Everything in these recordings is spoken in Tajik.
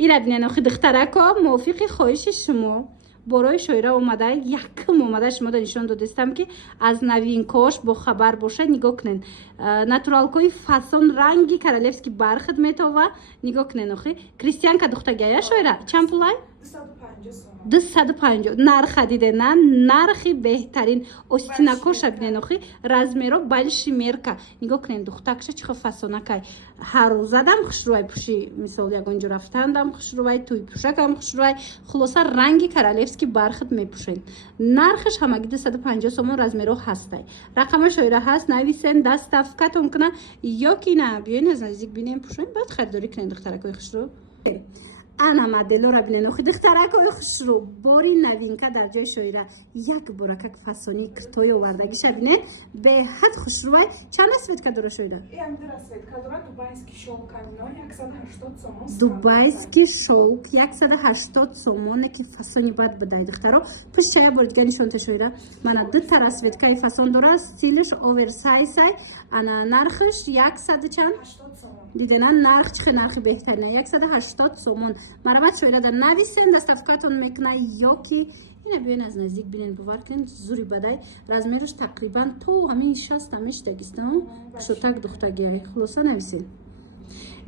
اینا ببینین آخه دخترکا موافق خواهش شما برای شویره اومده یکم اومده شما نشون دادستم که از نوین کاش با خبر باشه نگاه کنین ناتورال کوی فاсон رنگی королевский бархат метова نگاه کنین آخه کریستیان که دخترگه شویره چند پولای 250 нарх دیده نه нархи بهترین остинакош бинен охи размеро больши мерка нигоҳ кунен духтакша чихо фасонакай ҳарӯзадам хушрӯвай пуши мисол ягонҷо рафтандам хушрӯвай туи пушакам хушрӯвай хулоса ранги королевский бархат мепушен нархаш ҳамаги 250 сомон размеро ҳастай рақама шоира ҳаст нависен доставкатон куна ёки на биёен аз наздик бинем пушен баъд харидорӣ кунен духтаракои хушрӯ ана моделора бинен охи духтаракои хушрӯ бори новинка дар ҷои шоира як боракак фасони киртои овардагиша бинен беҳад хушрӯвай чанд светка дора шоира дубайский шовк 180 сомоне ки фасони бад бидай духтаро пушчая боридга нишонта шоира мана ду тара светкаи фасон дора стилиш оверсайсай ана нархиш 100 чанд дидена нарх чихе нархи беҳтарина 180 сомон марамат шоира дар нависен доставкатон мекуна ёки ина биёен аз наздик бинен бовар кунен зури бадай размераш тақрибан то ҳамин 60 мештагистам кушотак духтагиай хулоса нависен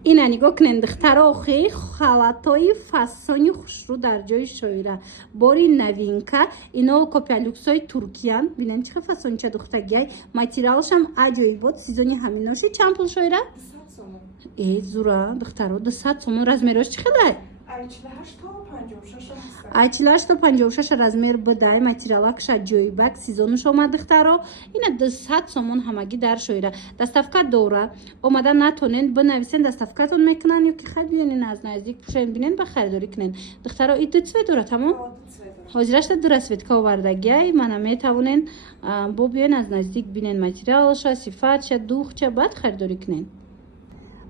ина нигоҳ кунен духтаро охи халатои фасони хушрӯ дар ҷои шоира бори новинка ино копиалюксои туркиян бинен чихе фасонча духтагиай материалшам аҷоибот сезони ҳаминоши чанд пул шоира зура духтаро 200 сомон размерош чӣ хелай 48 то 56 размер бидай материалакш аҷоибак сезонуш омад духтаро ина 200 сомон ҳамагӣ дар шоира доставка дора омада натонен бинависен доставкатон мекунан ёки хай биёнин аз наздик пушен бинен ба харидорӣ кунен духтаро и ду цвет дора тамом ҳозирашта ду расветка овардагиай мана метавонен бо биёен аз наздик бинен материалаша сифатша духча баъд харидорӣ кунен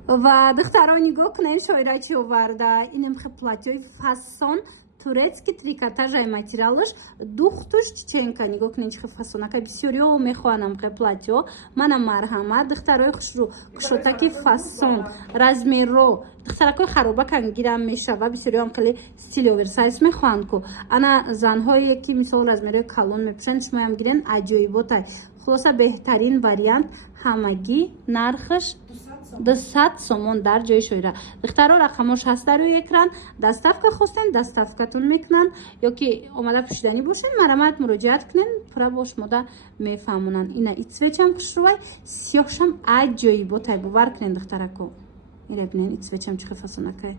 ва духтаро нигоҳ кунен шоира чӣ оварда инемхе платёи фасон турецки трикотажай материалаш духтуш чеченка нигоҳ кунен чихе фасонака бисёриё мехоҳанам хе платё мана марҳамат духтарои хушрӯ кушотаки фасон размерро духтаракои харобакан гирам мешава бисёриёам хеле стили оверсайз мехоҳанд ку ана занҳое ки мисол размерои калон мепушанд шумоям гирен аҷоиботай хулоса беҳтарин вариант ҳамагӣ нархаш 200 сомон дар ҷои шоира духтаро рақамош ҳаст дар рӯи экран доставка хостен доставкатон мекунанд ёки омада пушиданӣ бошен марамат муроҷиат кунен пура бо шумода мефаҳмонанд ина и цветчам хушрӯвай сиёҳшам аҷоиботай бовар кунен духтарако ира бинен и цветчам чихе фасонакай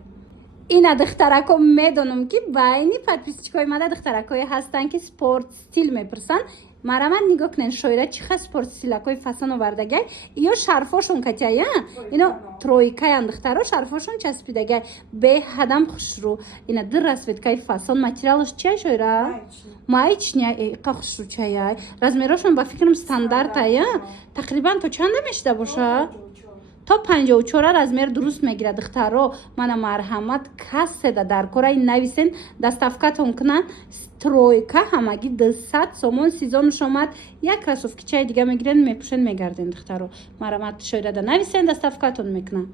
ина духтарако медонам ки байни подписчикои мада духтаракое ҳастанд ки спорт стил мепурсанд марамат нигоҳ кунен шоира чиха спорт стилакои фасон овардагай ё шарфошон катяя ино тройкаян духтаро шарфошон часпидагай беҳадам хушрӯ ина ду расветкаи фасон материалаш чия шоира маечня эқа хушрӯ чаяй размерошон ба фикрам стандартая тақрибан то чанда мешида боша то 54 размер дуруст мегирад духтаро мана марҳамат касседа дар кораи нависен доставкатон кунанд тройка ҳамагӣ 200 сомон сезонуш омад як кросовкичаи дига мегирен мепушен мегарден духтаро марҳамат шоирада нависен доставкатон мекунанд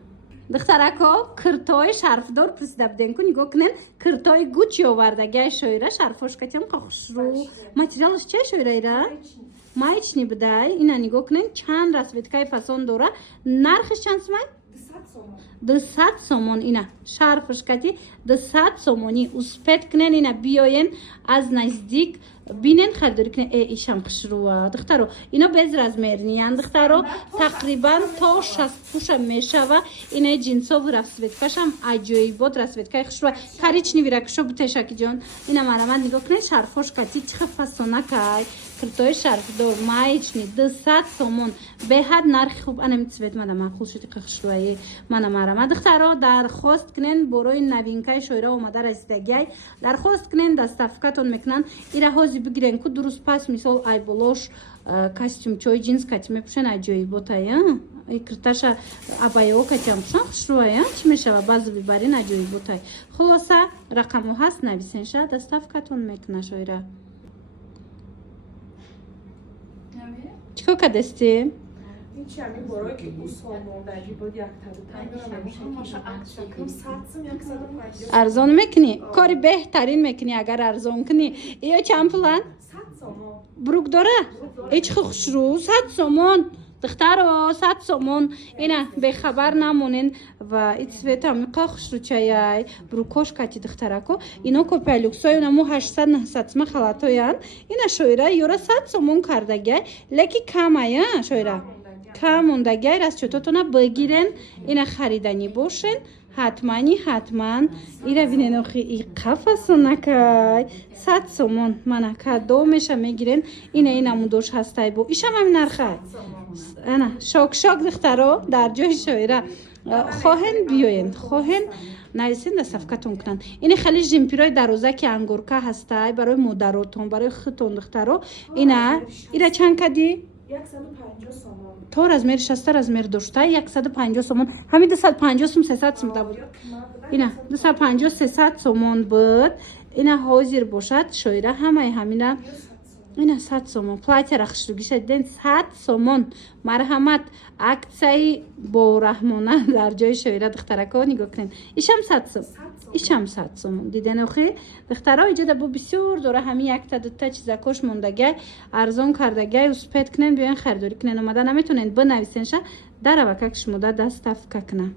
духтарако киртои шарфдор пурсида буден ку нигоҳ кунен киртои гуччи овардагиай шоира шарфошкатиам хушрӯ материалаш чия шоираира маечни бидай ина нигоҳ кунен чанд расветкаи фасон дора нархиш чанд сомон 200 сомон ина шарфашкати 200 сомони успет кунен ина биёен аз наздик бинен харидорӣ кунен ишам хушрӯа духтаро ино без размерниян духтаро тақрибан то 60 пуша мешава ина ҷинсову расветкашам аҷоибот расветкаи хушрӯа коричневи ракушо бутешакиҷон ина марамат нигоҳ кунен шарфошкати чиха фасонакай киртои шарфдор маечни 200 сомон беҳад нархи хуб анами цвет мада маъқул шуди хушрӯаи мана марамат духтаро дархост кунен борои новинкаи шоира омада расидагиай дархост кунен доставкатон мекунанд ираҳози бигирен ку дуруст пас мисол айболош костюмчои ҷинс кати мепушен аҷоиботая кирташа абаяо катиам пушан хушрӯая чӣ мешава баъзе бибарин аҷоиботай хулоса рақамо ҳаст нависенша доставкатон мекуна шоира чико кадасти این چی همین برای که او ساموندگی بود 150 ارزان میکنی کاری بهترین میکنی اگر ارزان کنی یا چند پولن 100 سامون بروک داره هیچ خوش رو 100 سومون دختر 100 سومون اینا به خبر نمونین و این سویت هم خوش رو چایی بروکوش کتی دخترکو اینا کو پلوکسای نمو 800 900 سم خلاتویان اینا شویره یورا 100 سومون کردگی لکی کمه شویره کم موندگی از چطورتونه بگیرن اینا خریدنی باشن حتما ایره بینن اخی ای قفص نکای 100 سومون من کدو میشه میگیرن اینا مودوش هستای بو ایشم هم نرخه انا شاک دخترو در جای شویره خواهن بیاین خواهن نایسین در صفکتون کنن این خیلی جیمپیرای دروزه که انگورکه هستای برای مادراتون برای خودتون دخترو ایره چند کدی 150 سامون تو از میر شستر از میر داشته 150 سومون همین 250 سوم 300 سوم بود اینا 250 300 سومون بود اینا حاضر باشد شویره همه همینا اینا 100 سومون پلاتر رخشلوگی شدن 100 سومون مرحمت اکسای با رحمانه در جای شویره دخترکا نگاه کنین ایشم 100 سومون دیدن اخی دخترها اینجا دبو بسیار دوره همین یک تا دو تا چیزا کش موندگی ارزان کردگی و سپید کنین بیان خریداری کنین اومدن نمیتونین بنویسینش در وککش موده دست افکه کنن